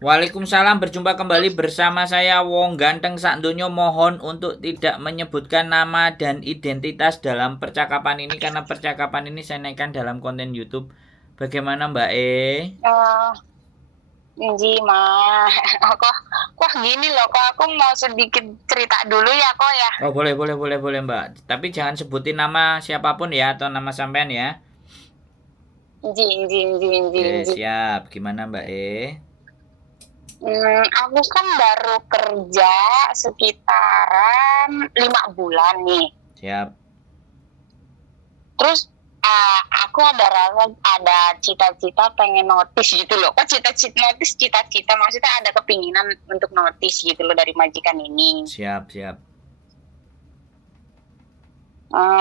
Waalaikumsalam, berjumpa kembali bersama saya Wong Ganteng Sakdonyo. Mohon untuk tidak menyebutkan nama dan identitas dalam percakapan ini karena percakapan ini saya naikkan dalam konten YouTube. Bagaimana Mbak E? Oh, Nji, mah. Kok, kok gini loh, kok aku mau sedikit cerita dulu ya, kok ya. Oh, boleh Mbak. Tapi jangan sebutin nama siapapun ya atau nama sampean ya. Oke, Nji. siap. Gimana Mbak E? Aku kan baru kerja sekitaran 5 bulan nih. Siap. Terus aku ada cita-cita pengen notis gitu loh. Kok cita-cita maksudnya ada kepinginan untuk notis gitu loh dari majikan ini. Siap.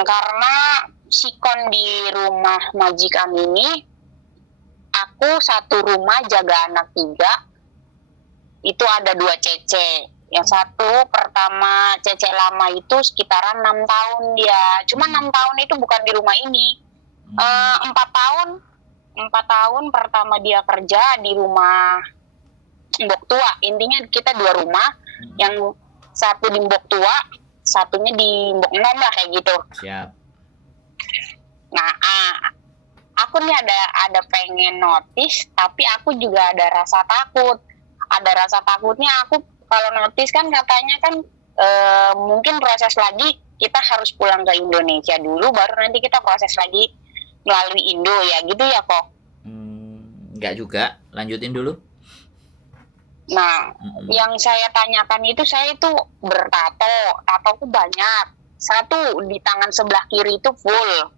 Karena sikon di rumah majikan ini, aku satu rumah jaga anak 3, itu ada 2 cece. Yang satu pertama cece lama itu sekitaran 6 tahun dia. Cuma 6 tahun itu bukan di rumah ini. 4 tahun pertama dia kerja di rumah Mbok Tua. Intinya kita 2 rumah, yang satu di Mbok Tua, satunya di Mbok Nom lah, kayak gitu. Siap. Nah, aku nih ada pengen notis, tapi aku juga ada rasa takut. Ada rasa takutnya, aku kalau notis kan katanya kan mungkin proses lagi kita harus pulang ke Indonesia dulu, baru nanti kita proses lagi melalui Indo ya, gitu ya kok. Enggak juga. Lanjutin dulu. Nah, yang saya tanyakan itu, saya itu tatoku banyak. Satu di tangan sebelah kiri itu full,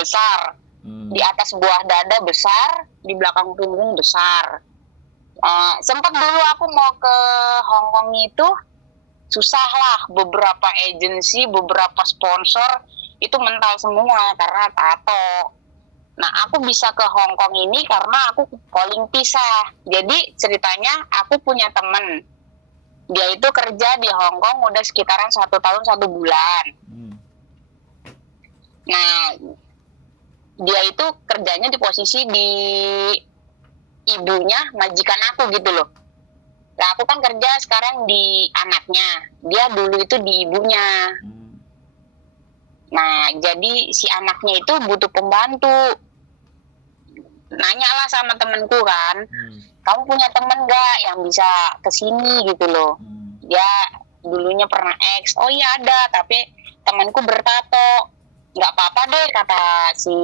besar. Di atas buah dada besar, di belakang punggung besar. Sempat dulu aku mau ke Hong Kong itu, susah lah, beberapa agensi, beberapa sponsor itu mental semua karena tato. Nah, aku bisa ke Hong Kong ini karena aku calling pisah. Jadi ceritanya aku punya temen, dia itu kerja di Hong Kong udah sekitaran 1 tahun 1 bulan. Nah, dia itu kerjanya di posisi di ibunya majikan aku gitu loh. Nah, aku kan kerja sekarang di anaknya, dia dulu itu di ibunya. Nah, jadi si anaknya itu butuh pembantu. Nanya lah sama temenku kan, kamu punya temen gak yang bisa kesini gitu loh. Dia dulunya pernah oh iya ada, tapi temanku bertato. Gak apa-apa deh, kata si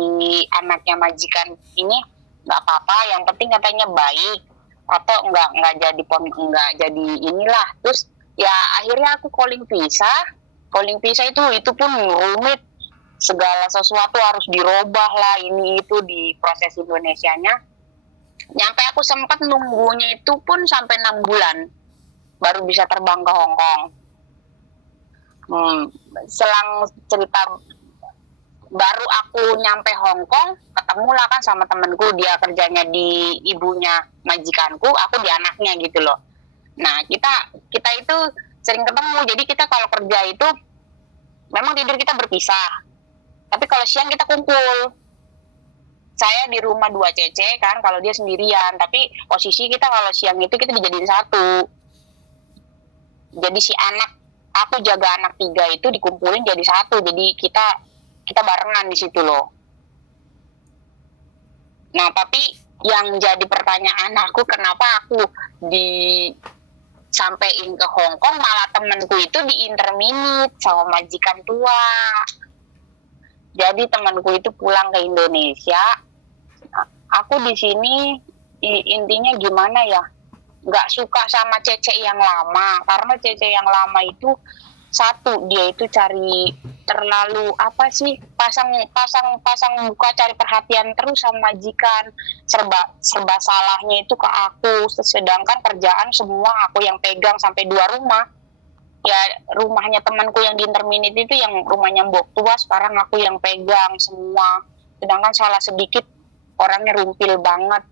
anaknya majikan ini, gak apa-apa, yang penting katanya baik, atau nggak jadi inilah. Terus ya akhirnya aku calling visa itu pun rumit, segala sesuatu harus dirobah lah, ini itu di proses Indonesianya. Nyampe aku sempat nunggunya itu pun sampai 6 bulan baru bisa terbang ke Hong Kong. Selang cerita, baru aku nyampe Hong Kong, ketemulah kan sama temenku, dia kerjanya di ibunya majikanku, aku di anaknya gitu loh. Nah, kita itu sering ketemu, jadi kita kalau kerja itu memang tidur kita berpisah, tapi kalau siang kita kumpul. Saya di rumah 2 cece kan, kalau dia sendirian, tapi posisi kita kalau siang itu kita dijadiin satu. Jadi si aku jaga anak 3 itu dikumpulin jadi satu, jadi kita barengan di situ loh. Nah, tapi yang jadi pertanyaan aku, kenapa aku disampein ke Hong Kong, malah temenku itu diinterminate sama majikan tua. Jadi temanku itu pulang ke Indonesia, aku di sini intinya gimana ya, nggak suka sama cece yang lama, karena cece yang lama itu satu, dia itu cari terlalu pasang muka, cari perhatian terus sama majikan, serba salahnya itu ke aku, sedangkan kerjaan semua aku yang pegang sampai 2 rumah. Ya rumahnya temanku yang di interminate itu, yang rumahnya Mbok Tua, sekarang aku yang pegang semua, sedangkan salah sedikit orangnya rumpil banget.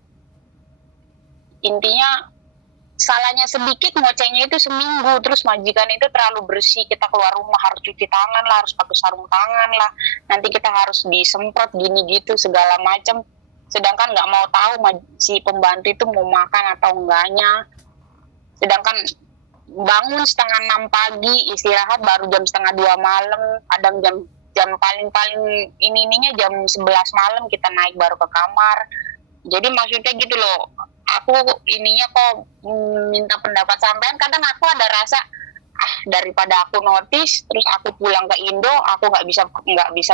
Intinya salahnya sedikit ngocehnya itu seminggu, terus majikan itu terlalu bersih, kita keluar rumah harus cuci tangan lah, harus pakai sarung tangan lah, nanti kita harus disemprot gini gitu segala macam. sedangkan nggak mau tahu si pembantu itu mau makan atau enggaknya. Sedangkan bangun 5:30 pagi, istirahat baru jam 1:30 malam, kadang jam paling ininya jam 11 malam kita naik baru ke kamar. Jadi maksudnya gitu loh, aku ininya kok minta pendapat sampean, kadang aku ada rasa daripada aku notice terus aku pulang ke Indo, aku nggak bisa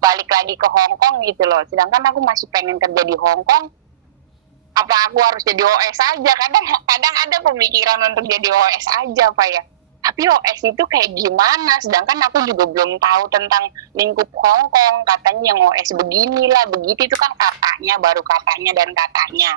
balik lagi ke Hong Kong gitu loh. Sedangkan aku masih pengen kerja di Hong Kong. Apa aku harus jadi OS aja? Kadang ada pemikiran untuk jadi OS aja, Pak ya. Tapi OS itu kayak gimana? Sedangkan aku juga belum tahu tentang lingkup Hong Kong. Katanya yang OS beginilah, begitu, itu kan katanya, baru katanya dan katanya.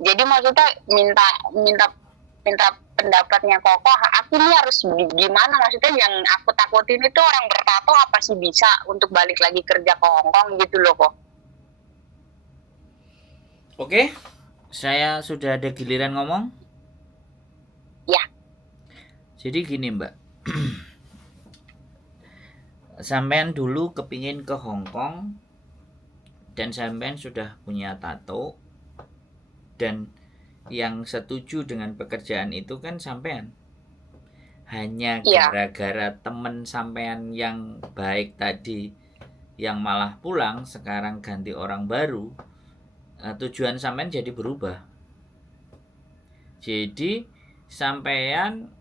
Jadi maksudnya minta pendapatnya Koko, aku ini harus gimana? Maksudnya yang aku takutin itu orang bertato apa sih bisa untuk balik lagi kerja ke Hong Kong gitu loh kok. Oke, saya sudah ada giliran ngomong. Ya. Jadi gini Mbak, sampean dulu kepingin ke Hong Kong dan sampean sudah punya tato, dan yang setuju dengan pekerjaan itu kan sampean. Hanya gara-gara temen sampean yang baik tadi yang malah pulang, sekarang ganti orang baru, tujuan sampean jadi berubah. Jadi sampean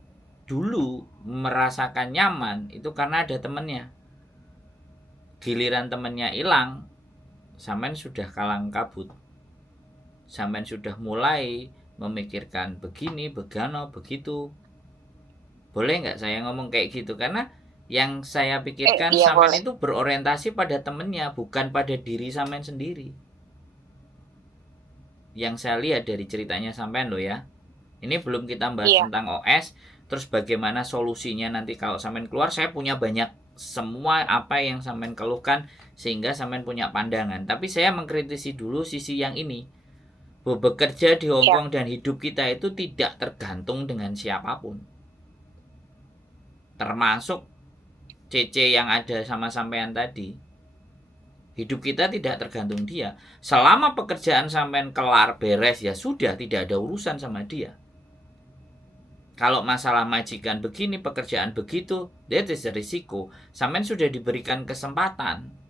dulu merasakan nyaman itu karena ada temennya. Giliran temennya hilang, sampean sudah kalang kabut. Sampean sudah mulai memikirkan begini, begano, begitu. Boleh nggak saya ngomong kayak gitu? Karena yang saya pikirkan sampean itu berorientasi pada temennya, bukan pada diri sampean sendiri. Yang saya lihat dari ceritanya sampean loh ya. Ini belum kita bahas tentang OS, terus bagaimana solusinya nanti kalau sampean keluar. Saya punya banyak semua apa yang sampean keluhkan sehingga sampean punya pandangan. Tapi saya mengkritisi dulu sisi yang ini. Bekerja di Hong Kong dan hidup kita itu tidak tergantung dengan siapapun. Termasuk CC yang ada sama sampean tadi. Hidup kita tidak tergantung dia. Selama pekerjaan sampean kelar beres ya sudah, tidak ada urusan sama dia. Kalau masalah majikan begini, pekerjaan begitu, that is risiko. Sampean sudah diberikan kesempatan.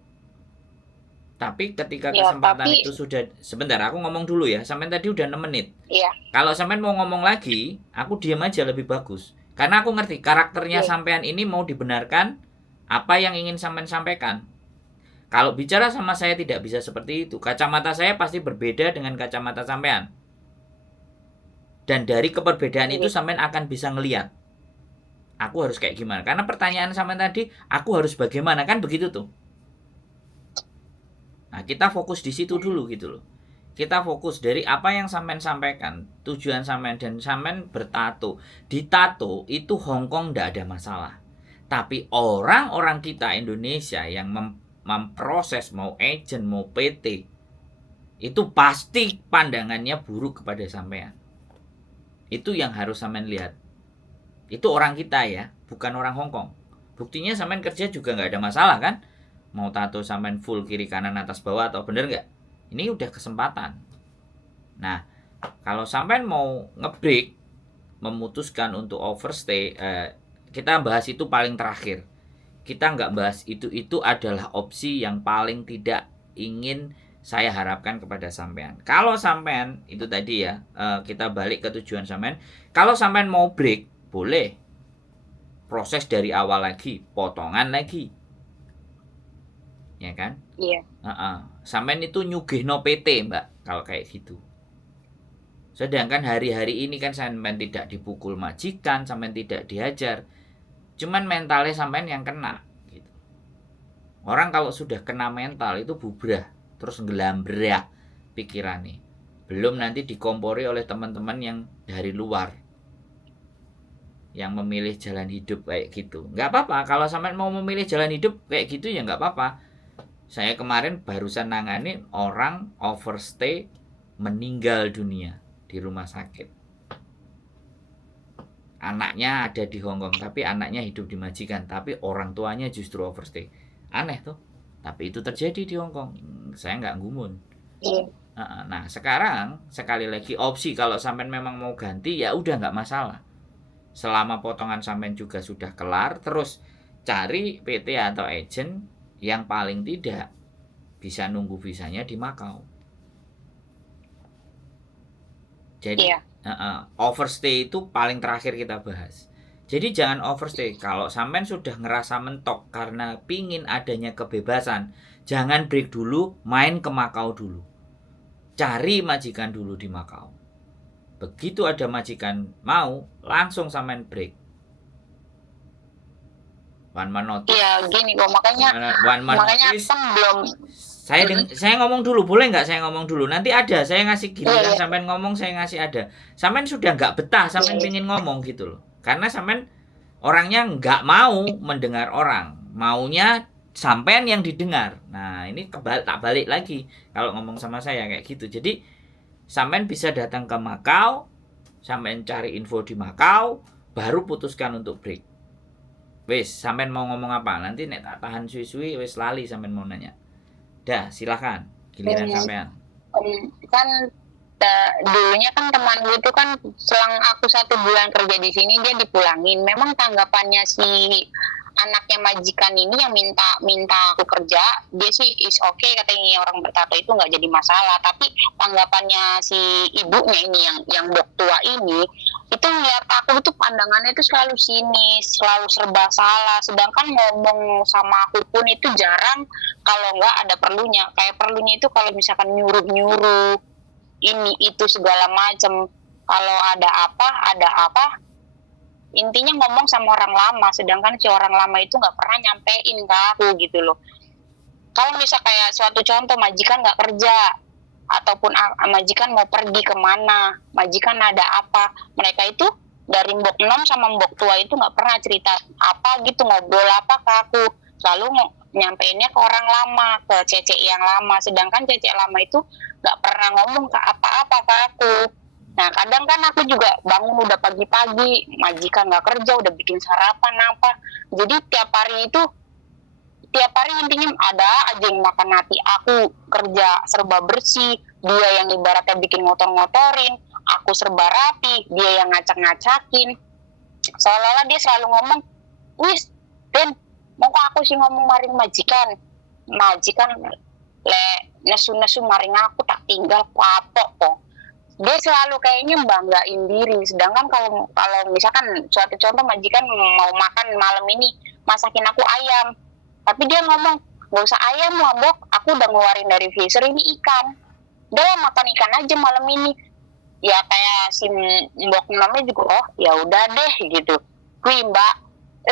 Tapi ketika kesempatan itu sudah, sebentar aku ngomong dulu ya. Sampean tadi udah 6 menit. Iya. Kalau sampean mau ngomong lagi, aku diam aja lebih bagus. Karena aku ngerti karakternya sampean ini mau dibenarkan apa yang ingin sampean sampaikan. Kalau bicara sama saya tidak bisa seperti itu. Kacamata saya pasti berbeda dengan kacamata sampean. Dan dari keperbedaan itu sampean akan bisa ngelihat aku harus kayak gimana. Karena pertanyaan sampean tadi, aku harus bagaimana, kan begitu tuh. Nah, kita fokus di situ dulu gitu loh. Kita fokus dari apa yang sampean sampaikan, tujuan sampean, dan sampean bertato. Di tato itu Hong Kong ndak ada masalah. Tapi orang-orang kita Indonesia yang memproses mau agent mau PT itu pasti pandangannya buruk kepada sampean. Itu yang harus sampean lihat. Itu orang kita ya, bukan orang Hong Kong. Buktinya sampean kerja juga nggak ada masalah kan? Mau tato sampean full kiri kanan atas bawah atau bener nggak? Ini udah kesempatan. Nah, kalau sampean mau ngebreak, memutuskan untuk overstay, kita bahas itu paling terakhir. Kita nggak bahas itu adalah opsi yang paling tidak ingin saya harapkan kepada sampean. Kalau sampean itu tadi ya, kita balik ke tujuan sampean. Kalau sampean mau break, boleh proses dari awal lagi, potongan lagi, ya kan? Iya. Sampean itu nyugihno PT Mbak, kalau kayak gitu. Sedangkan hari-hari ini kan sampean tidak dipukul majikan, sampean tidak dihajar, cuman mentalnya sampean yang kena gitu. Orang kalau sudah kena mental itu bubrah, terus ngelambrak pikirannya. Belum nanti dikompori oleh teman-teman yang dari luar, yang memilih jalan hidup kayak gitu. Nggak apa-apa, kalau sampean mau memilih jalan hidup kayak gitu ya nggak apa-apa. Saya kemarin barusan nangani orang overstay meninggal dunia di rumah sakit. Anaknya ada di Hong Kong, tapi anaknya hidup di majikan, tapi orang tuanya justru overstay. Aneh tuh. Tapi itu terjadi di Hong Kong. saya nggak gumun. Iya. Nah sekarang sekali lagi opsi kalau sampean memang mau ganti ya udah nggak masalah. Selama potongan sampean juga sudah kelar, terus cari PT atau agent yang paling tidak bisa nunggu visanya di Makau. Jadi overstay itu paling terakhir kita bahas. Jadi jangan overstay. Kalau sampean sudah ngerasa mentok karena pingin adanya kebebasan, jangan break dulu, main ke Makau dulu. Cari majikan dulu di Makau. Begitu ada majikan mau, langsung sampean break. One man notice. Iya, gini kok makanya notice. Kan belum. Saya ngomong dulu, boleh nggak saya ngomong dulu? Nanti ada, saya ngasih giliran sampean ngomong, saya ngasih ada. Sampean sudah nggak betah, sampean pengen ngomong gitu loh. Karena sampean orangnya nggak mau mendengar orang, maunya sampean yang didengar. Nah ini tak balik lagi kalau ngomong sama saya kayak gitu. Jadi sampean bisa datang ke Makau, sampean cari info di Makau, baru putuskan untuk break. Wes, sampean mau ngomong apa? Nanti nek tak tahan suwi-suwi wes lali sampean mau nanya. Dah, silakan. Giliran sampean. Kan dulunya kan teman gue itu kan selang aku 1 bulan kerja di sini dia dipulangin. Memang tanggapannya si anaknya majikan ini yang minta aku kerja, dia sih is okay, katanya orang bertato itu nggak jadi masalah. Tapi tanggapannya si ibunya ini yang dok tua ini itu lihat aku itu pandangannya itu selalu sinis, selalu serba salah. Sedangkan ngomong sama aku pun itu jarang kalau nggak ada perlunya. Kayak perlunya itu kalau misalkan nyuruh ini itu segala macam. Kalau ada apa intinya ngomong sama orang lama, sedangkan si orang lama itu nggak pernah nyampein ke aku gitu loh. Kalau misal kayak suatu contoh majikan nggak kerja ataupun majikan mau pergi kemana, majikan ada apa, mereka itu dari mbok 6 sama mbok tua itu nggak pernah cerita apa gitu, ngobrol apa ke aku, selalu nyampeinnya ke orang lama, ke cece yang lama. Sedangkan cece lama itu nggak pernah ngomong ke apa-apa ke aku. Nah kadang kan aku juga bangun udah pagi-pagi, majikan nggak kerja, udah bikin sarapan apa. Jadi tiap hari intinya ada aja yang makan hati. Aku kerja serba bersih, dia yang ibaratnya bikin ngotor-ngotorin. Aku serba rapi, dia yang ngacak-ngacakin. Seolah-olah dia selalu ngomong, wis, Den, mau kok aku sih ngomong maring majikan nesu-nesu maring aku tak tinggal kapok kok. Dia selalu kayaknya banggain diri. Sedangkan kalau misalkan suatu contoh majikan mau makan malam ini masakin aku ayam, tapi dia ngomong gak usah ayam Mbok, aku udah ngeluarin dari freezer ini ikan, udah makan ikan aja malam ini. Ya kayak si Mbok namanya juga, oh ya udah deh gitu. Kui Mbak,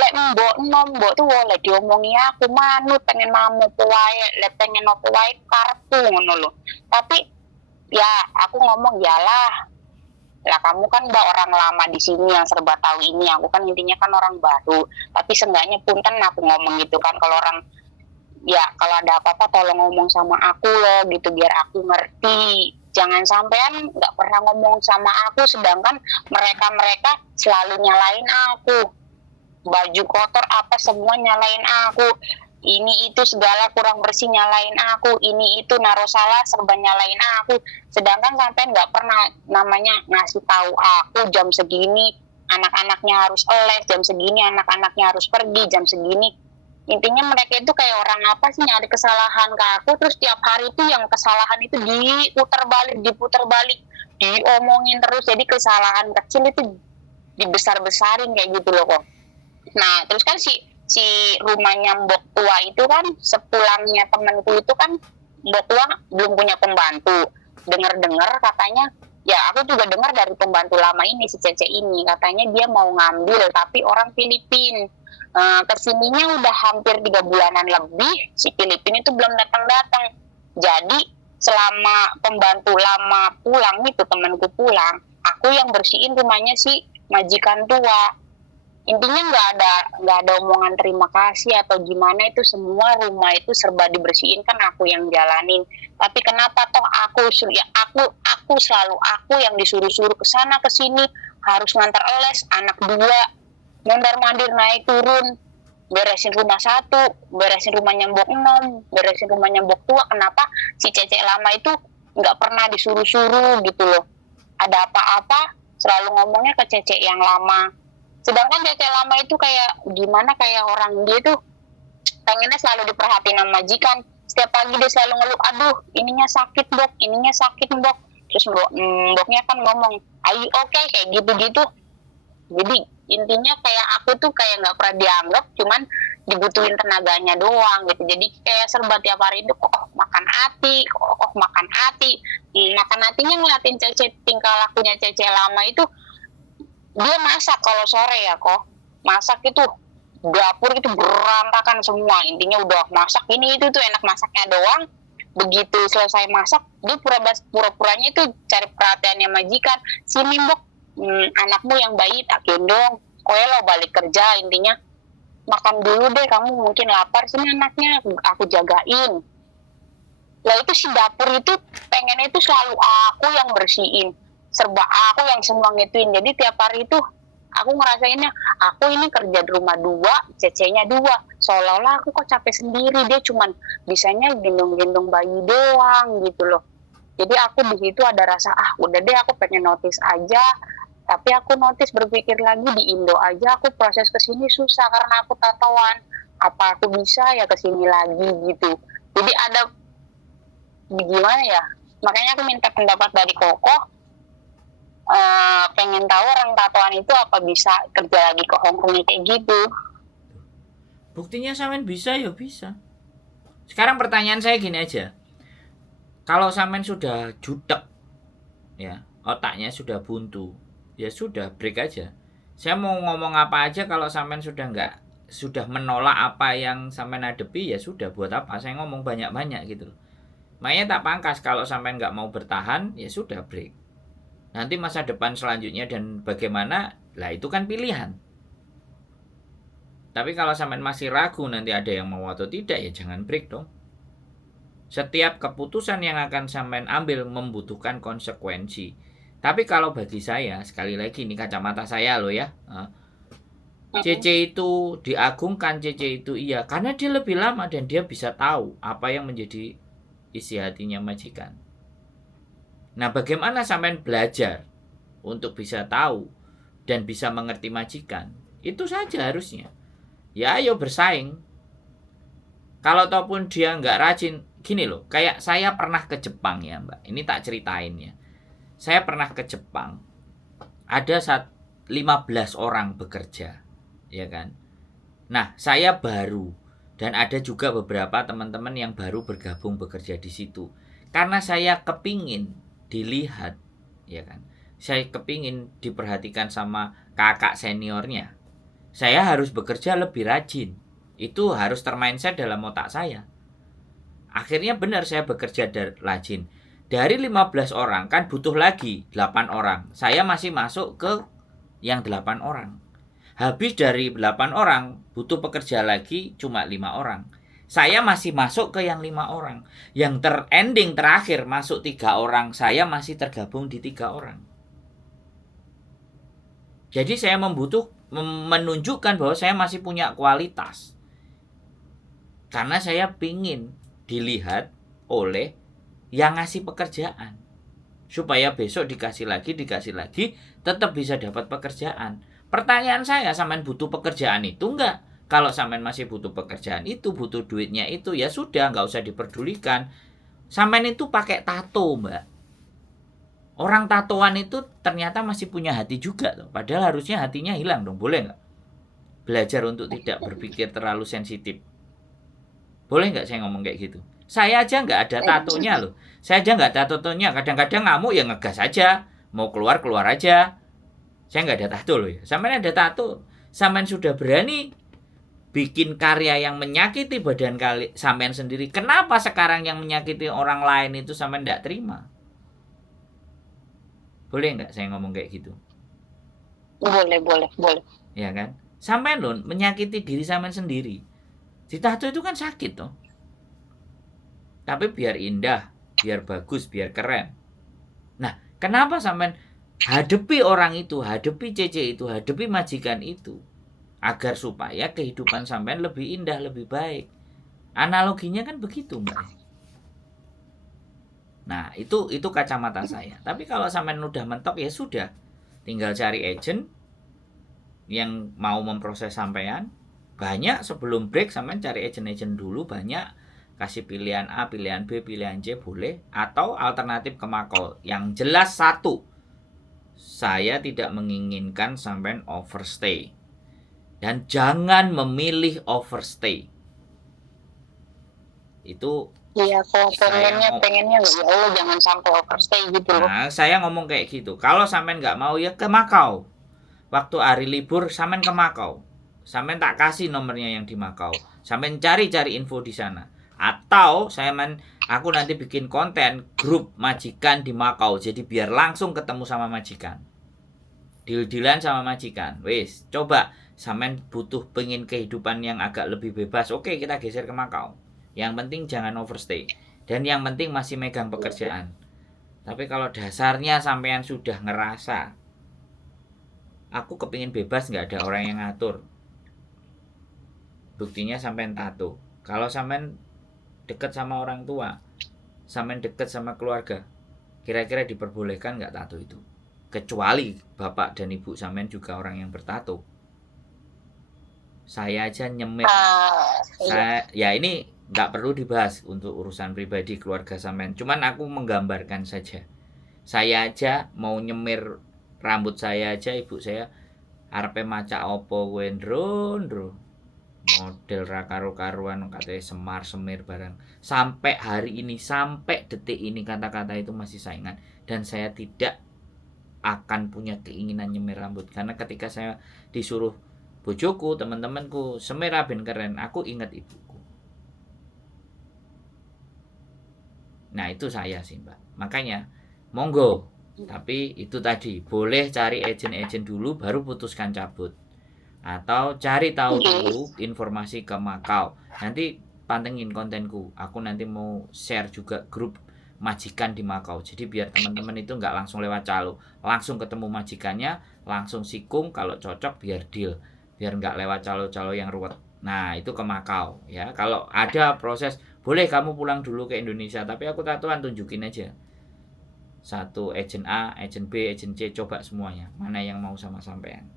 lek Mbok tuh boleh diomongi aku manut pengen mamu wae, lek pengen opo wae kartu ngono lho. Tapi ya aku ngomong yalah kamu kan mbak orang lama di sini yang serba tahu ini, aku kan intinya kan orang baru, tapi seenggaknya punten aku ngomong gitu kan, kalau orang ya kalau ada apa-apa tolong ngomong sama aku loh gitu biar aku ngerti. Jangan sampean nggak pernah ngomong sama aku, sedangkan mereka selalu nyalain aku, baju kotor apa semua nyalain aku, ini itu segala kurang bersih nyalain aku, ini itu naruh salah serba nyalain aku. Sedangkan sampai nggak pernah namanya ngasih tahu aku jam segini anak-anaknya harus les, jam segini anak-anaknya harus pergi, jam segini. Intinya mereka itu kayak orang apa sih, nyari kesalahan ke aku, terus tiap hari itu yang kesalahan itu diputar balik, diomongin terus. Jadi kesalahan kecil itu dibesar-besarin kayak gitu loh kok. Nah terus kan si rumahnya Mbok tua itu kan sepulangnya temanku itu kan Mbok tua belum punya pembantu. Dengar katanya, ya aku juga dengar dari pembantu lama ini si Cece ini, katanya dia mau ngambil tapi orang Filipin. Kesininya udah hampir 3 bulanan lebih, si Filipin itu belum datang. Jadi selama pembantu lama pulang itu, temanku pulang, aku yang bersihin rumahnya si majikan tua. Intinya nggak ada omongan terima kasih atau gimana, itu semua rumah itu serba dibersihin kan aku yang jalanin. Tapi kenapa toh aku selalu aku yang disuruh-suruh ke sana ke sini, harus ngantar les anak 2, mondar-mandir naik turun. beresin rumah satu, beresin rumahnya Mbok Nom, beresin rumahnya Mbok Tua. Kenapa si cecek lama itu nggak pernah disuruh-suruh gitu loh. Ada apa-apa selalu ngomongnya ke cecek yang lama. Sedangkan cecek lama itu kayak gimana, kayak orang dia tuh pengennya selalu diperhatiin sama majikan. Setiap pagi dia selalu ngeluh, aduh ininya sakit Mbok, ininya sakit Mbok. Terus Mboknya kan ngomong, ayo oke, kayak gitu-gitu. Jadi intinya kayak aku tuh kayak nggak pernah dianggap, cuman dibutuhin tenaganya doang gitu. Jadi kayak serba tiap hari itu kok makan hati, kok makan hati. Makan hatinya ngeliatin Cece, tingkah lakunya Cece lama itu, dia masak kalau sore ya kok. Masak itu dapur itu berantakan semua, intinya udah masak ini itu tuh enak masaknya doang. Begitu selesai masak dia pura-puranya itu cari perhatiannya majikan. Sini Mbok, anakmu yang bayi tak gendong, kowe lo balik kerja, intinya makan dulu deh, kamu mungkin lapar, sini anaknya aku jagain. Lah itu si dapur itu pengennya itu selalu aku yang bersihin, serba aku yang semua ngituin. Jadi tiap hari itu aku ngerasainnya, aku ini kerja di rumah 2, cecenya 2. Seolah-olah aku kok capek sendiri, dia cuman bisanya gendong-gendong bayi doang gitu loh. Jadi aku di situ ada rasa, udah deh aku pengen notice aja. Tapi aku notice berpikir lagi di Indo aja aku proses kesini susah karena aku tatoan. Apa aku bisa ya kesini lagi gitu. Jadi ada gimana ya? Makanya aku minta pendapat dari Koko. Pengen tahu orang tatoan itu apa bisa kerja lagi ke Hong Kong kayak gitu. Buktinya sampean bisa ya bisa. Sekarang pertanyaan saya gini aja. Kalau sampean sudah jutek ya, otaknya sudah buntu, ya sudah break aja. Saya mau ngomong apa aja kalau sampean sudah menolak apa yang sampean hadapi, ya sudah, buat apa saya ngomong banyak-banyak gitu loh. Makanya tak pangkas kalau sampean nggak mau bertahan, ya sudah break. Nanti masa depan selanjutnya dan bagaimana, lah itu kan pilihan. Tapi kalau sampean masih ragu nanti ada yang mau atau tidak, ya jangan break dong. Setiap keputusan yang akan sampean ambil membutuhkan konsekuensi. Tapi kalau bagi saya, sekali lagi ini kacamata saya loh ya, CC itu diagungkan, CC itu iya, karena dia lebih lama dan dia bisa tahu apa yang menjadi isi hatinya majikan. Nah, bagaimana sampean belajar untuk bisa tahu dan bisa mengerti majikan? Itu saja harusnya. Ya ayo bersaing. Kalau ataupun dia nggak rajin, gini loh, kayak saya pernah ke Jepang ya Mbak. Ini tak ceritain ya. Saya pernah ke Jepang. Ada 15 orang bekerja, ya kan. Nah, saya baru dan ada juga beberapa teman-teman yang baru bergabung bekerja di situ. Karena saya kepingin dilihat, ya kan. Saya kepingin diperhatikan sama kakak seniornya. Saya harus bekerja lebih rajin. Itu harus termindset dalam otak saya. Akhirnya benar saya bekerja rajin. Dari 15 orang kan butuh lagi 8 orang. Saya masih masuk ke yang 8 orang. Habis dari 8 orang butuh pekerja lagi cuma 5 orang. Saya masih masuk ke yang 5 orang. Yang terending terakhir masuk 3 orang. Saya masih tergabung di 3 orang. Jadi saya menunjukkan bahwa saya masih punya kualitas. Karena saya pingin dilihat oleh yang ngasih pekerjaan. Supaya besok dikasih lagi, tetap bisa dapat pekerjaan. Pertanyaan saya, sampean butuh pekerjaan itu enggak? Kalau sampean masih butuh pekerjaan itu, butuh duitnya itu, ya sudah, enggak usah diperdulikan. Sampean itu pakai tato, Mbak. Orang tatoan itu ternyata masih punya hati juga loh. Padahal harusnya hatinya hilang dong, boleh enggak? Belajar untuk tidak berpikir terlalu sensitif. Boleh enggak saya ngomong kayak gitu? Saya aja enggak ada tatonya loh. Saya aja enggak ada tatonya. Kadang-kadang ngamuk ya ngegas aja. Mau keluar aja. Saya enggak ada tato loh ya. Sampean ada tato. Sampean sudah berani bikin karya yang menyakiti badan sampean sendiri. Kenapa sekarang yang menyakiti orang lain itu sampean enggak terima? Boleh enggak saya ngomong kayak gitu? Boleh. Ya kan? Sampean loh menyakiti diri sampean sendiri. Di tato itu kan sakit toh. Tapi biar indah, biar bagus, biar keren. Nah, kenapa sampean hadepi orang itu, hadepi CC itu, hadepi majikan itu? agar supaya kehidupan sampean lebih indah, lebih baik. Analoginya kan begitu, Mbak. Nah, itu kacamata saya. Tapi kalau sampean udah mentok ya sudah. Tinggal cari agent yang mau memproses sampean. Banyak sebelum break sampean cari agent dulu banyak. Kasih pilihan A, pilihan B, pilihan C boleh. Atau alternatif ke Makau. Yang jelas satu, saya tidak menginginkan sampean overstay. Dan jangan memilih overstay. Itu iya, kok pengennya ya Allah jangan sampai overstay gitu loh. Nah, saya ngomong kayak gitu. Kalau sampean nggak mau ya ke Makau. Waktu hari libur sampean ke Makau. Sampean tak kasih nomornya yang di Makau. Sampean cari-cari info di sana. Atau aku nanti bikin konten grup majikan di Makau. Jadi biar langsung ketemu sama majikan. Deal-dealan sama majikan. Wis, coba sampean pengen kehidupan yang agak lebih bebas. Oke, kita geser ke Makau. Yang penting jangan overstay. Dan yang penting masih megang pekerjaan. Tapi kalau dasarnya sampean sudah ngerasa aku kepingin bebas, nggak ada orang yang ngatur. Buktinya sampean tato. Kalau sampean deket sama orang tua, sampean deket sama keluarga, kira-kira diperbolehkan nggak tato itu? Kecuali bapak dan ibu sampean juga orang yang bertato. Saya aja nyemir. Ya ini nggak perlu dibahas untuk urusan pribadi keluarga sampean. Cuman aku menggambarkan saja. Saya aja mau nyemir rambut saya aja, ibu saya arepe macak opo kowe ndro model ra karo-karuan katanya semar semir barang. Sampai hari ini, sampai detik ini kata-kata itu masih saya ingat. Dan saya tidak akan punya keinginan nyemir rambut. Karena ketika saya disuruh bojoku, teman-temanku semir ben keren, aku ingat ibuku. Nah itu saya sih Mbak. Makanya monggo. Tapi itu tadi, boleh cari agent dulu baru putuskan cabut. Atau cari tahu dulu informasi ke Makau. Nanti pantengin kontenku. Aku nanti mau share juga grup majikan di Makau. Jadi biar teman-teman itu nggak langsung lewat calo, langsung ketemu majikannya, langsung sikung kalau cocok biar deal. Biar nggak lewat calo-calo yang ruwet. Nah itu ke Makau ya. Kalau ada proses, boleh kamu pulang dulu ke Indonesia. Tapi aku tatoan tunjukin aja. Satu agent A, agent B, agent C, coba semuanya. Mana yang mau sama sampean.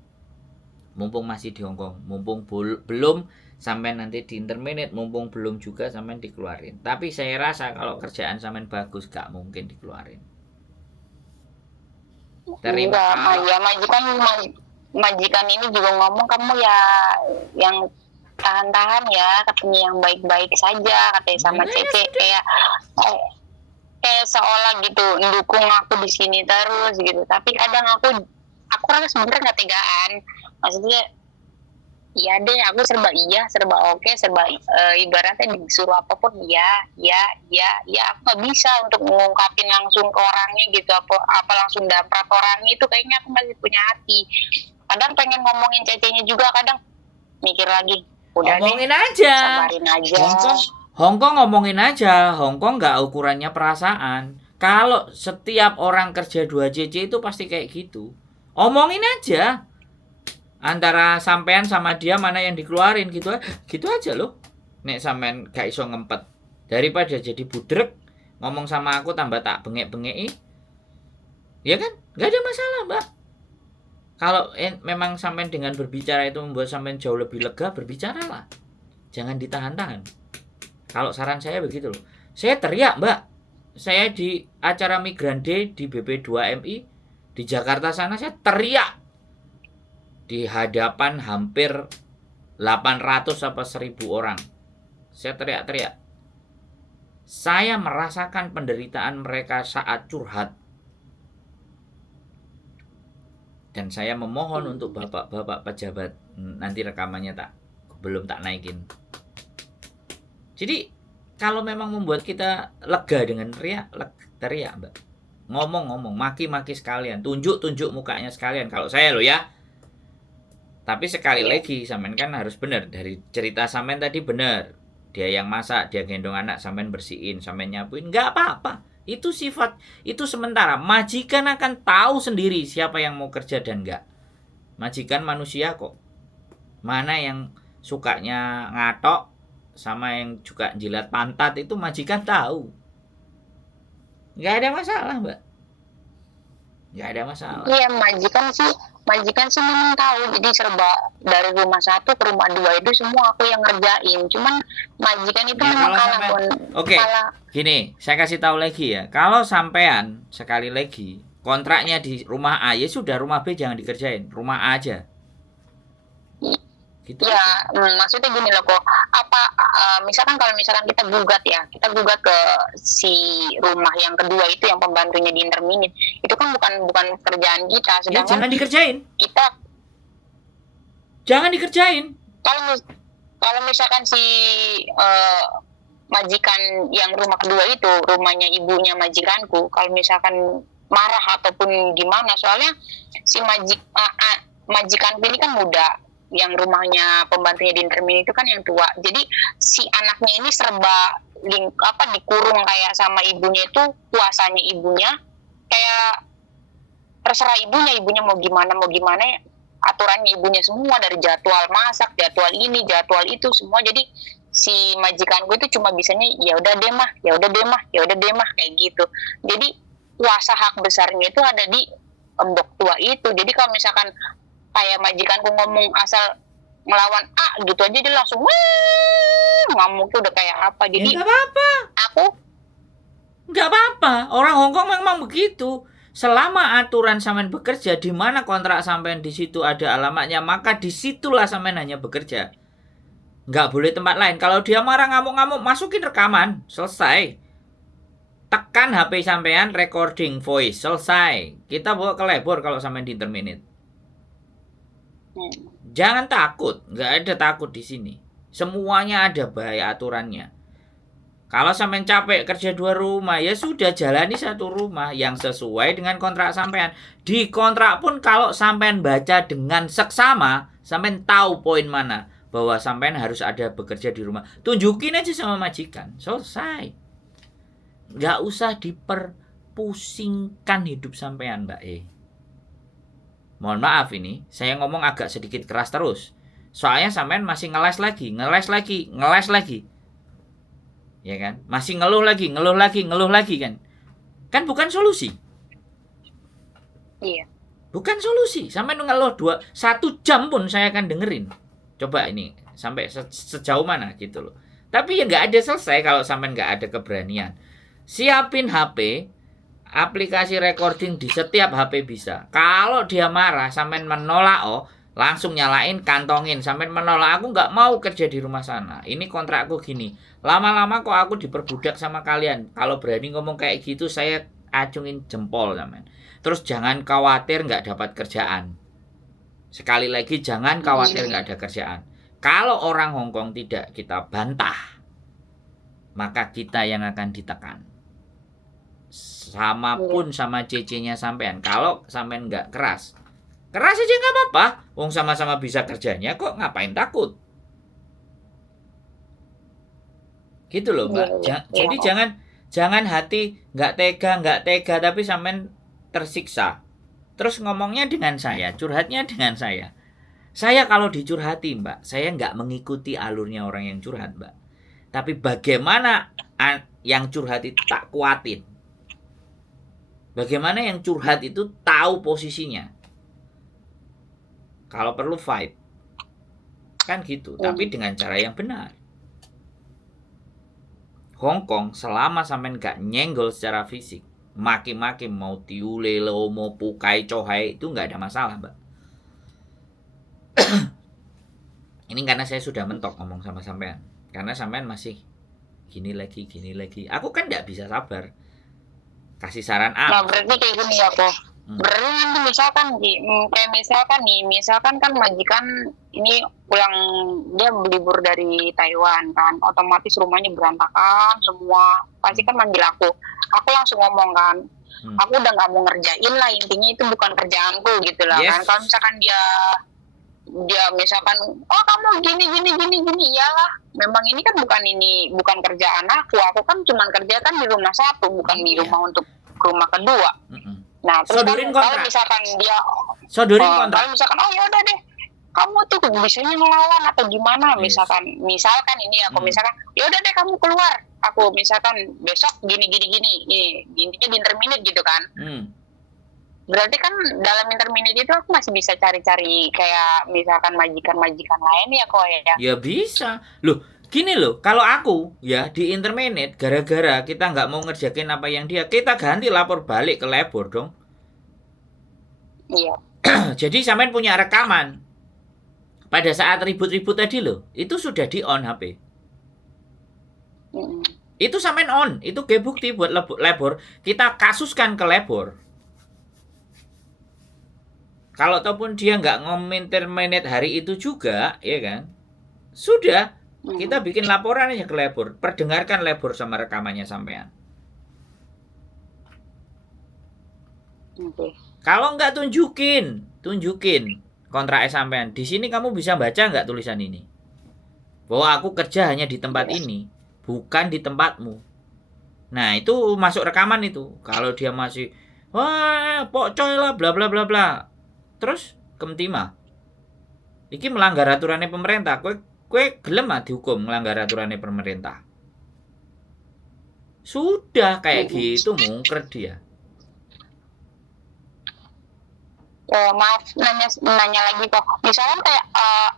Mumpung masih di Hongkong, mumpung belum sampai nanti di intermediate, mumpung belum juga sampai dikeluarin. Tapi saya rasa kalau kerjaan sampai bagus gak mungkin dikeluarin. Terima kasih. Ya majikan ini juga ngomong kamu ya yang tahan-tahan ya, katanya yang baik-baik saja, katanya sama Cece kayak seolah gitu mendukung aku di sini terus gitu. Tapi kadang aku rasa sebenarnya nggak tegaan. Maksudnya iya deh, aku serba iya, serba oke, serba ibaratnya disuruh apapun ya aku nggak bisa untuk mengungkapin langsung ke orangnya gitu, apa langsung damprat orangnya itu kayaknya aku masih punya hati. Kadang pengen ngomongin Cecenya juga, kadang mikir lagi udah ngomongin deh, aja, sabarin aja. Hongkong ngomongin aja. Hongkong nggak ukurannya perasaan. Kalau setiap orang kerja 2JJ itu pasti kayak gitu. Omongin aja. Antara sampean sama dia mana yang dikeluarin gitu aja loh. Nek sampean gak iso ngempet, daripada jadi budrek ngomong sama aku tambah tak bengek-bengeki. Ya kan? Gak ada masalah, Mbak. Kalau memang sampean dengan berbicara itu membuat sampean jauh lebih lega, berbicaralah. Jangan ditahan-tahan. Kalau saran saya begitu loh. Saya teriak, Mbak. Saya di acara Migran Day di BP2MI di Jakarta sana, saya teriak di hadapan hampir 800 apa 1000 orang. Saya teriak-teriak. Saya merasakan penderitaan mereka saat curhat. Dan saya memohon untuk bapak-bapak pejabat, nanti rekamannya belum tak naikin. Jadi kalau memang membuat kita lega dengan teriak, Mbak. Ngomong-ngomong, maki-maki sekalian, tunjuk-tunjuk mukanya sekalian. Kalau saya loh ya. Tapi sekali lagi, sampean kan harus benar. Dari cerita sampean tadi benar. Dia yang masak, dia gendong anak, sampean bersihin, sampean nyapuin, nggak apa-apa. Itu sifat, itu sementara. Majikan akan tahu sendiri siapa yang mau kerja dan nggak. Majikan manusia kok. Mana yang sukanya ngatok sama yang juga jilat pantat itu majikan tahu. Nggak ada masalah, Mbak. Nggak ada masalah. Iya, majikan sih memang tahu. Jadi serba dari rumah 1 ke rumah 2 itu semua aku yang ngerjain. Cuman majikan itu Ya, memang kalau kalah. Oke. Gini, saya kasih tahu lagi ya. Kalau sampean sekali lagi kontraknya di rumah A, ya sudah rumah B jangan dikerjain, rumah A aja. Gitu ya, aja. Maksudnya gini loh kok. Misalkan kalau misalkan kita gugat ke si rumah yang kedua itu yang pembantunya di interminit, itu kan bukan kerjaan kita. Ya Sedangkan jangan dikerjain. kita Jangan dikerjain. Kalau misalkan si majikan yang rumah kedua itu rumahnya ibunya majikanku, kalau misalkan marah ataupun gimana, soalnya si majikanku ini kan muda, yang rumahnya pembantunya di intermin itu kan yang tua. Jadi si anaknya ini serba dikurung kayak sama ibunya, itu kuasanya ibunya, kayak terserah ibunya mau gimana aturannya ibunya semua, dari jadwal masak, jadwal ini, jadwal itu semua. Jadi si majikanku itu cuma bisanya ya udah deh mah kayak gitu. Jadi kuasa hak besarnya itu ada di embok tua itu. Jadi kalau misalkan kayak majikanku ngomong asal ngelawan A gitu aja, dia langsung ngamuk tuh udah kayak apa. Jadi nggak apa-apa. Nggak apa-apa. Orang Hongkong memang begitu. Selama aturan sampean bekerja, di mana kontrak sampean di situ ada alamatnya, maka disitulah sampean hanya bekerja. Nggak boleh tempat lain. Kalau dia marah ngamuk-ngamuk, masukin rekaman, selesai. Tekan HP sampean, recording voice, selesai. Kita bawa ke labor kalau sampean di interminate. Jangan takut, nggak ada takut di sini. Semuanya ada bahaya aturannya. Kalau sampean capek kerja 2 rumah, ya sudah jalani 1 rumah yang sesuai dengan kontrak sampean. Di kontrak pun kalau sampean baca dengan seksama, sampean tahu poin mana bahwa sampean harus ada bekerja di rumah. Tunjukin aja sama majikan, selesai. Nggak usah diperpusingkan hidup sampean, Mbak E. Mohon maaf ini, saya ngomong agak sedikit keras terus. Soalnya sampean masih ngeles lagi. Ya kan? Masih ngeluh lagi kan? Kan bukan solusi. Iya. Bukan solusi. Sampean ngeluh 1 jam pun saya akan dengerin. Coba ini sampai sejauh mana gitu loh. Tapi ya nggak ada selesai kalau sampean nggak ada keberanian. Siapin HP, aplikasi recording di setiap HP bisa. Kalau dia marah, sampean menolak, langsung nyalain, kantongin. Sampean menolak, aku nggak mau kerja di rumah sana. Ini kontrakku gini. Lama-lama kok aku diperbudak sama kalian. Kalau berani ngomong kayak gitu, saya acungin jempol sampean. Terus jangan khawatir nggak dapat kerjaan. Sekali lagi, jangan khawatir nggak ada kerjaan. Kalau orang Hongkong tidak kita bantah, maka kita yang akan ditekan. Sama pun sama CC-nya sampean. Kalau sampean nggak keras aja nggak apa-apa. Wong sama-sama bisa kerjanya kok, ngapain takut? Gitu loh, Mbak. Jadi jangan hati nggak tega tapi sampean tersiksa. Terus ngomongnya dengan saya, curhatnya dengan saya. Saya kalau dicurhati, Mbak, saya nggak mengikuti alurnya orang yang curhat, Mbak. Tapi bagaimana yang curhat itu tak kuatin? Bagaimana yang curhat itu tahu posisinya? Kalau perlu fight. Kan gitu, tapi dengan cara yang benar. Hongkong selama sampean nggak nyenggol secara fisik, maki-maki mau tiule lo mau pukai cohai, itu nggak ada masalah, Mbak. Ini karena saya sudah mentok ngomong sama sampean. Karena sampean masih gini lagi. Aku kan nggak bisa sabar. Kasih saran Nah, berarti kayak gini ya kok. Berarti nanti misalkan kan majikan ini pulang, dia libur dari Taiwan kan, otomatis rumahnya berantakan semua, pasti kan manggil aku langsung ngomong kan, aku udah nggak mau ngerjain lah, intinya itu bukan kerjaanku gitu lah. Yes. Kan kalau misalkan dia misalkan kamu gini iyalah, memang ini kan bukan kerjaan aku kan cuman kerja kan di rumah 1, bukan di rumah untuk rumah kedua. Nah, terus kalau misalkan dia sodorin kontrak. Kalau misalkan ya udah deh, kamu tuh bisanya ngelawan atau gimana, misalkan ini aku misalkan ya udah deh kamu keluar, aku misalkan besok gini intinya di interminate gitu kan. Berarti kan dalam interminate itu aku masih bisa cari-cari kayak misalkan majikan lain ya kok ya. Ya bisa loh. Gini loh, kalau aku ya di interminate gara-gara kita nggak mau ngerjain apa yang dia, kita ganti lapor balik ke labor dong. Iya. Jadi sampean punya rekaman pada saat ribut-ribut tadi loh, itu sudah di on HP. Itu sampean on, itu kayak bukti buat labor, kita kasuskan ke labor. Kalau ataupun dia nggak terminate hari itu juga, ya kan? Sudah, kita bikin laporan aja ke labor, perdengarkan labor sama rekamannya sampean. Kalau nggak tunjukin kontrak sampean. Di sini kamu bisa baca nggak tulisan ini? Bahwa aku kerja hanya di tempat ini, bukan di tempatmu. Nah, itu masuk rekaman itu. Kalau dia masih wah, pokcoy lah bla bla bla bla. Terus kemtima. Iki melanggar aturannya pemerintah. Kue gelem ah dihukum melanggar aturannya pemerintah. Sudah kayak gitu mungker dia. Maaf nanya lagi kok. Misalnya kayak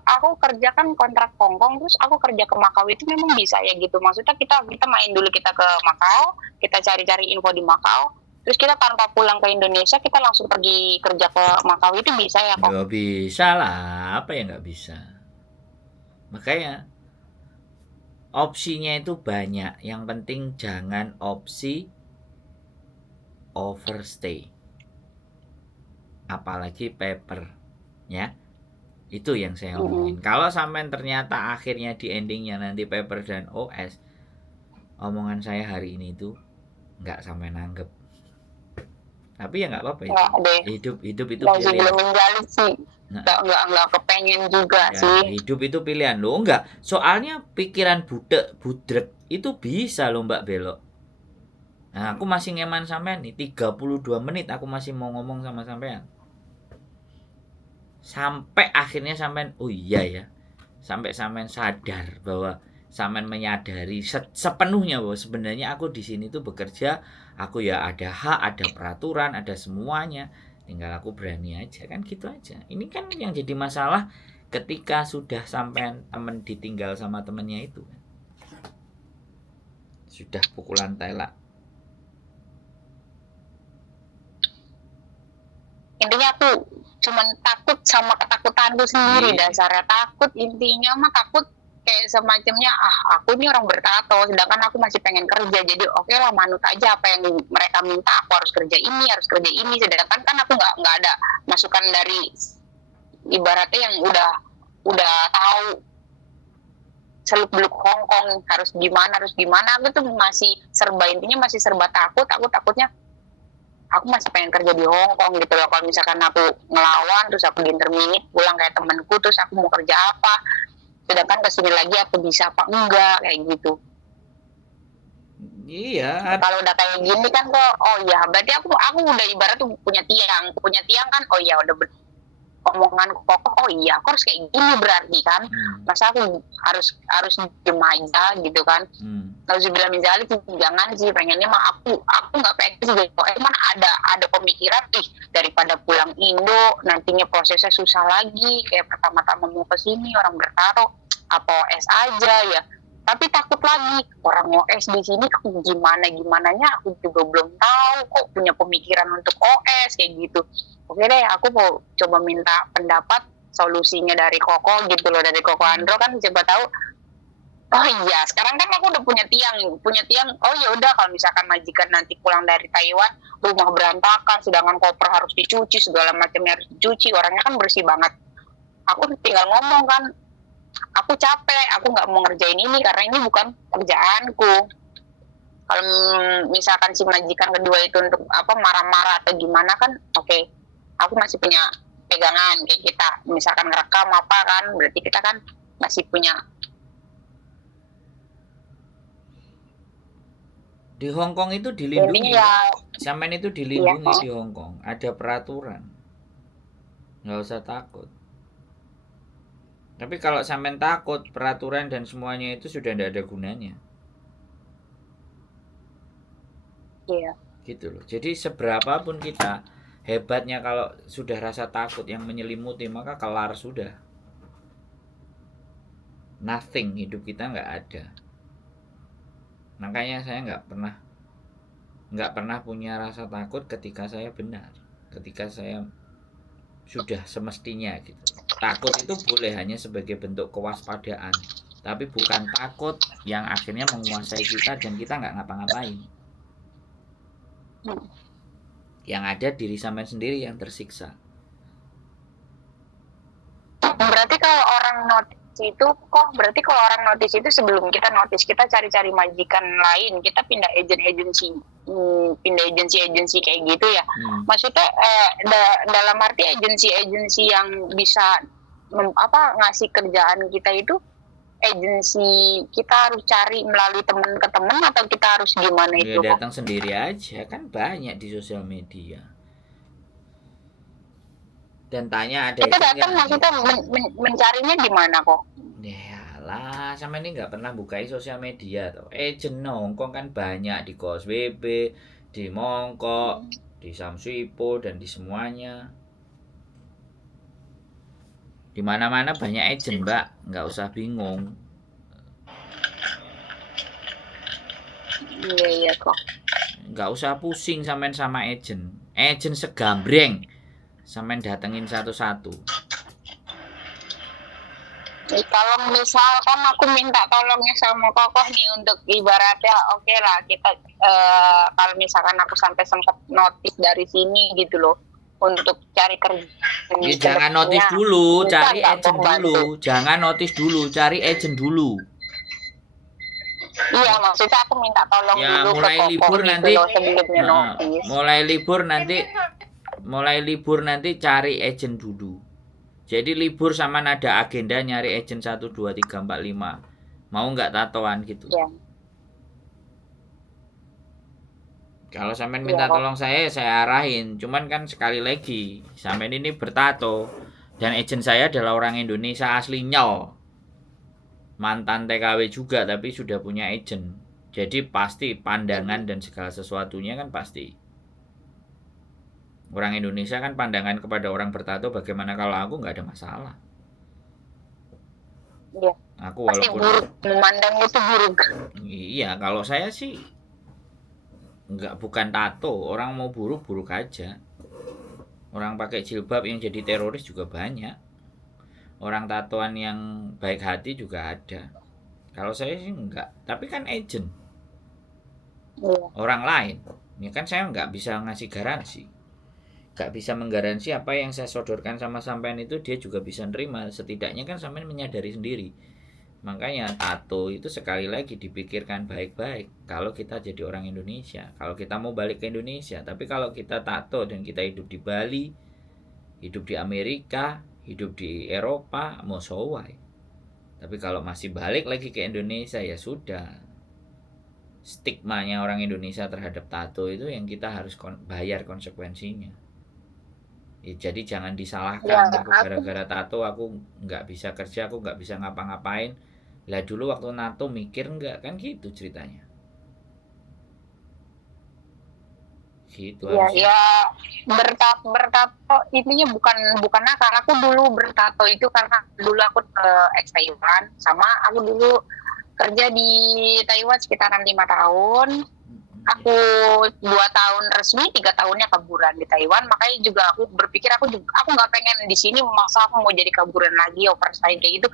aku kerja kan kontrak Hongkong, terus aku kerja ke Makau itu memang bisa ya gitu. Maksudnya kita main dulu kita ke Makau, kita cari-cari info di Makau, terus kita tanpa pulang ke Indonesia kita langsung pergi kerja ke Makau itu bisa ya kok? Gak bisa lah, apa yang nggak bisa? Makanya opsinya itu banyak. Yang penting jangan opsi overstay. Apalagi paper, ya. Itu yang saya omongin. Kalau sampai ternyata akhirnya di endingnya nanti paper dan OS, omongan saya hari ini itu nggak sampai nanggep. Tapi ya nggak apa-apa itu. Hidup itu masih belum menjalin sih. Nggak kepengen juga ya, sih. Hidup itu pilihan lo enggak. Soalnya pikiran budrek itu bisa lo Mbak belok. Nah, aku masih ngeman sampean nih 32 menit aku masih mau ngomong sama sampean. Sampai akhirnya sampean oh iya ya. Sampai sampean sadar bahwa sampean menyadari sepenuhnya bahwa sebenarnya aku di sini tuh bekerja, aku ya ada hak, ada peraturan, ada semuanya. Tinggal aku berani aja kan gitu aja. Ini kan yang jadi masalah ketika sudah sampean temen ditinggal sama temennya itu. Sudah pukulan telak. Intinya aku cuman takut sama ketakutanku sendiri. Dasarnya takut, intinya mah takut kayak semacamnya aku ini orang bertato sedangkan aku masih pengen kerja, jadi oke lah manut aja apa yang mereka minta, aku harus kerja ini sedangkan kan aku nggak ada masukan dari ibaratnya yang udah tahu seluk beluk Hongkong harus gimana aku tuh masih serba takutnya aku masih pengen kerja di Hongkong gitu loh. Kalau misalkan aku ngelawan terus aku di interminate pulang kayak temenku terus aku mau kerja apa, sedangkan kesini lagi aku bisa apa enggak kayak gitu. Iya. Kalau udah kayak gini kan kok oh ya berarti aku udah ibarat tuh punya tiang kan, oh ya udah omongan pokok oh iya aku harus kayak gini berarti kan. Masa aku harus diem aja gitu kan. Kalau bilang misalnya jangan sih, pengennya mah aku nggak pengen sih gitu. Emang ada pemikiran daripada pulang Indo nantinya prosesnya susah lagi kayak pertama-tama mau kesini orang bertaruh apa OS aja ya, tapi takut lagi orang OS di sini gimananya aku juga belum tahu kok punya pemikiran untuk OS kayak gitu. Oke deh, aku mau coba minta pendapat solusinya dari Koko gitu loh, dari Koko Andro kan coba tahu. Oh iya, sekarang kan aku udah punya tiang. Oh ya udah kalau misalkan majikan nanti pulang dari Taiwan, rumah berantakan, sedangkan koper harus dicuci, segala macamnya harus dicuci, orangnya kan bersih banget. Aku tinggal ngomong kan, aku capek, aku nggak mau ngerjain ini karena ini bukan kerjaanku. Kalau misalkan si majikan kedua itu untuk apa marah-marah atau gimana kan, oke, aku masih punya pegangan kayak kita, misalkan ngerekam apa kan, berarti kita kan masih punya. Di Hongkong itu dilindungi, sampean itu dilindungi di Hongkong, ada peraturan, nggak usah takut. Tapi kalau sampean takut, peraturan dan semuanya itu sudah tidak ada gunanya. Iya. Gitu loh. Jadi seberapapun kita hebatnya, kalau sudah rasa takut yang menyelimuti, maka kelar sudah. Nothing, hidup kita nggak ada. Makanya saya nggak pernah punya rasa takut ketika saya benar, ketika saya sudah semestinya gitu. Takut itu boleh hanya sebagai bentuk kewaspadaan, tapi bukan takut yang akhirnya menguasai kita dan kita nggak ngapa-ngapain. Yang ada diri sampean sendiri yang tersiksa. Berarti kalau orang notice itu berarti kalau orang notice itu sebelum kita notice, kita cari-cari majikan lain, kita pindah agensi kayak gitu ya. Maksudnya dalam arti agensi yang bisa ngasih kerjaan kita itu, agensi kita harus cari melalui teman ke teman atau kita harus gimana itu? Ya datang sendiri aja, kan banyak di sosial media. Dan tanya ada kita datang maksudnya mencarinya di mana kok? Ya lah, sama ini nggak pernah bukai sosial media tuh. Agent nongkrong kan banyak di Kos WB, di Mongkok, di Samswipo dan di semuanya. Di mana-mana banyak agent, Mbak, nggak usah bingung. Iya kok. Nggak usah pusing sampean sama agent. Agent segambreng. Sampean datengin satu-satu. Kalau misalkan aku minta tolongnya sama kokoh nih untuk ibaratnya oke lah kita kalau misalkan aku sampai sempat notice dari sini gitu loh untuk cari kerja. Ya, jangan notice dulu, cari agent dulu. Jangan notice dulu, cari agent dulu. Iya, maksudnya aku minta tolong ya, dulu mulai ke libur gitu nanti loh, sebelumnya notice. mulai libur nanti cari agent dulu. Jadi libur sama nada agenda nyari agent 1, 2, 3, 4, 5. Mau nggak tatoan gitu. Ya. Kalau sampean minta tolong saya arahin. Cuman kan sekali lagi, sampean ini bertato dan agent saya adalah orang Indonesia aslinya. Mantan TKW juga tapi sudah punya agent. Jadi pasti pandangan dan segala sesuatunya kan pasti. Orang Indonesia kan pandangan kepada orang bertato bagaimana kalau aku nggak ada masalah. Iya. Aku pasti walaupun buruk, memandang itu buruk. Iya, kalau saya sih bukan tato, orang mau buruk aja. Orang pakai jilbab yang jadi teroris juga banyak. Orang tatoan yang baik hati juga ada. Kalau saya sih enggak, tapi kan agent. Iya. Orang lain, ini kan saya nggak bisa ngasih garansi. Gak bisa menggaransi apa yang saya sodorkan sama sampean itu dia juga bisa nerima. Setidaknya kan sampean menyadari sendiri. Makanya tato itu sekali lagi dipikirkan baik-baik. Kalau kita jadi orang Indonesia, kalau kita mau balik ke Indonesia, tapi kalau kita tato dan kita hidup di Bali, hidup di Amerika, hidup di Eropa, mau sowai. Tapi kalau masih balik lagi ke Indonesia ya sudah. Stigmanya orang Indonesia terhadap tato itu yang kita harus bayar konsekuensinya. Ya, jadi jangan disalahkan ya, aku gara-gara tato aku nggak bisa kerja, aku nggak bisa ngapa-ngapain. Lah dulu waktu nato mikir nggak, kan gitu ceritanya. Gitu ya bertato intinya bukan nakal. Aku dulu bertato itu karena dulu aku ex Taiwan, sama aku dulu kerja di Taiwan sekitaran 5 tahun. Aku 2 tahun resmi, 3 tahunnya kaburan di Taiwan. Makanya juga aku berpikir aku nggak pengen di sini memaksa aku mau jadi kaburan lagi, overstay kayak gitu.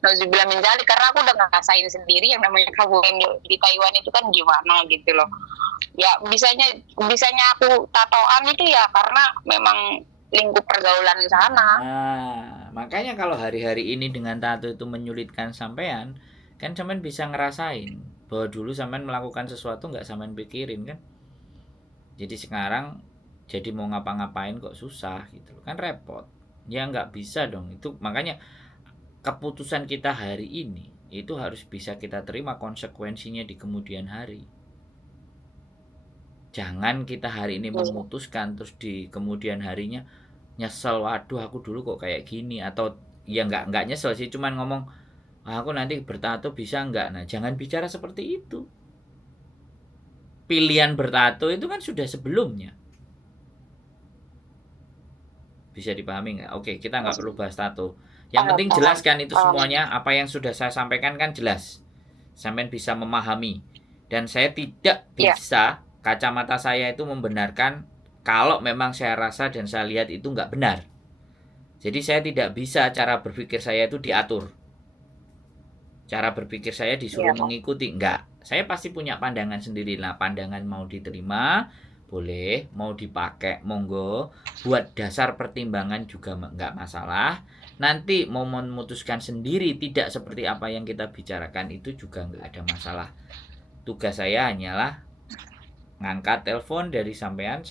Nauzubillah min dzalik, karena aku udah ngerasain sendiri yang namanya kaburan di Taiwan itu kan gimana gitu loh. Ya bisanya aku tatoan itu ya karena memang lingkup pergaulan di sana. Makanya kalau hari-hari ini dengan tato itu menyulitkan sampean, kan sampean bisa ngerasain bahwa dulu sampean melakukan sesuatu nggak sampean pikirin kan. Jadi sekarang jadi mau ngapa-ngapain kok susah gitu, kan repot. Ya nggak bisa dong. Itu makanya keputusan kita hari ini itu harus bisa kita terima konsekuensinya di kemudian hari. Jangan kita hari ini memutuskan terus di kemudian harinya nyesel, waduh aku dulu kok kayak gini, atau ya nggak nyesel sih, cuman ngomong aku nanti bertato bisa nggak. Nah, jangan bicara seperti itu. Pilihan bertato itu kan sudah sebelumnya. Bisa dipahami nggak? Oke, kita nggak perlu bahas tato. Yang penting jelaskan itu semuanya. Apa yang sudah saya sampaikan kan jelas. Sampai bisa memahami. Dan saya tidak bisa, kacamata saya itu membenarkan kalau memang saya rasa dan saya lihat itu nggak benar. Jadi saya tidak bisa cara berpikir saya itu diatur. Cara berpikir saya disuruh mengikuti. Enggak. Saya pasti punya pandangan sendiri lah. Pandangan mau diterima, boleh. Mau dipakai, monggo. Buat dasar pertimbangan juga enggak masalah. Nanti mau memutuskan sendiri tidak seperti apa yang kita bicarakan itu juga enggak ada masalah. Tugas saya hanyalah ngangkat telepon dari sampean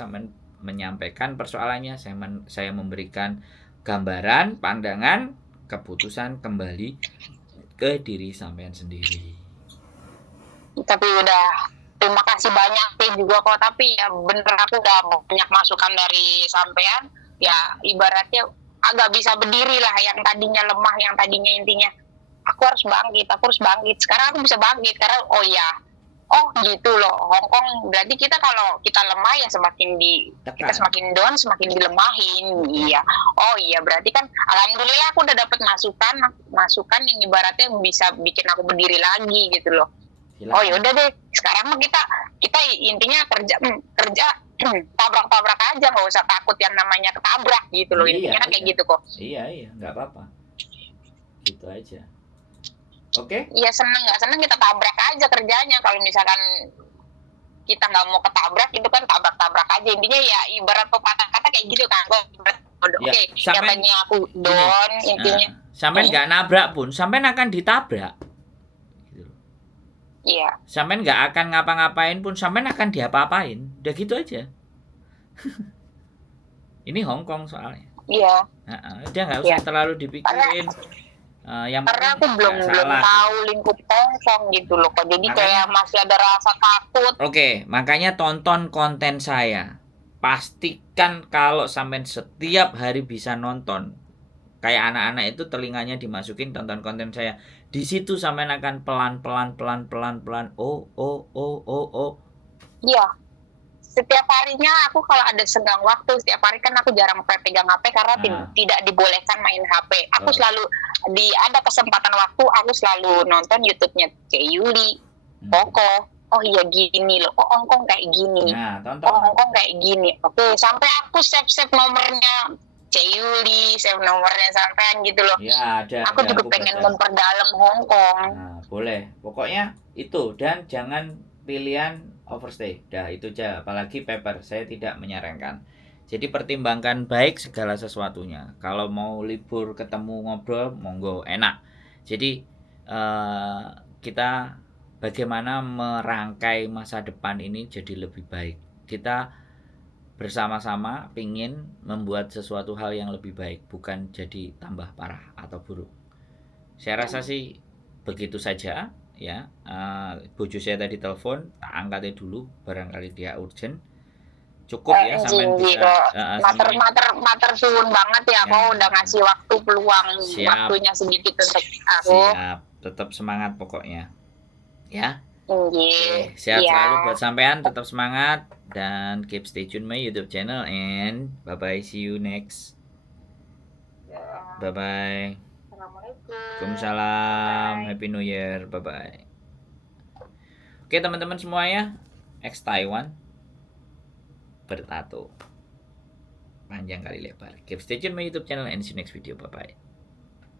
menyampaikan persoalannya. Saya memberikan gambaran, pandangan, keputusan kembali ke diri sampean sendiri. Tapi udah terima kasih banyak sih juga kok, tapi ya bener aku udah banyak masukan dari sampean, ya ibaratnya agak bisa berdiri lah. Yang tadinya lemah, yang tadinya intinya aku harus bangkit, sekarang aku bisa bangkit karena oh gitu loh, Hongkong berarti kita kalau kita lemah ya kita semakin down, semakin dilemahin. Iya. Oh iya, berarti kan alhamdulillah aku udah dapat masukan yang ibaratnya bisa bikin aku berdiri lagi gitu loh. Oh ya udah deh, sekarang mah kita intinya kerja tabrak-tabrak aja, nggak usah takut yang namanya ketabrak gitu loh. Intinya kan kayak gitu kok. Iya, nggak apa-apa. Gitu aja. Oke? Iya, seneng nggak seneng kita tabrak aja kerjanya. Kalau misalkan kita nggak mau ketabrak, itu kan tabrak-tabrak aja. Intinya ya ibarat pepatah kata kayak gitu kan. Oke, yang tadinya aku down, intinya. Sampai nggak nabrak pun, sampai akan ditabrak. Iya. Sampai nggak akan ngapa-ngapain pun, sampai akan diapa-apain. Udah gitu aja. Ini Hongkong soalnya. Iya. Udah nggak usah terlalu dipikirin. Karena aku belum tahu lingkup Hongkong gitu loh kok. Jadi kayak masih ada rasa takut. Oke, makanya tonton konten saya. Pastikan kalau sampai setiap hari bisa nonton. Kayak anak-anak itu telinganya dimasukin tonton konten saya. Di situ sampai akan pelan-pelan. Oh. Iya. Setiap harinya aku kalau ada senggang waktu, setiap hari kan aku jarang pegang HP karena tidak dibolehkan main HP. Aku selalu ada kesempatan waktu, aku selalu nonton YouTube-nya Cek Yuli, Koko. Oh iya gini loh, oh Hongkong kayak gini. Oh Hongkong kayak gini. Oke, sampai aku save nomornya Cek Yuli, save nomornya sampean gitu loh. Ya, aku juga pengen memperdalam Hongkong. Nah, boleh. Pokoknya itu, dan jangan pilihan overstay. Dah itu aja, apalagi paper saya tidak menyarankan. Jadi pertimbangkan baik segala sesuatunya. Kalau mau libur ketemu ngobrol monggo, enak. Jadi kita bagaimana merangkai masa depan ini jadi lebih baik. Kita bersama-sama pingin membuat sesuatu hal yang lebih baik, bukan jadi tambah parah atau buruk. Saya rasa sih begitu saja. Ya, bojo saya tadi telepon, tak angkatnya dulu, barangkali dia urgent. Cukup ya sampai bisa mater suwun banget ya, kau udah ngasih waktu peluang. Siap. Waktunya sedikit untuk aku. Siap, tetap semangat pokoknya. Ya. Oke, sehat selalu buat sampean, tetap semangat dan keep stay tune my YouTube channel and bye bye, see you next. Bye bye. Waalaikumsalam. Happy New Year. Bye bye. Oke teman-teman semuanya, ex Taiwan bertato panjang kali lebar. Keep stay tune my YouTube channel and see you next video. Bye bye.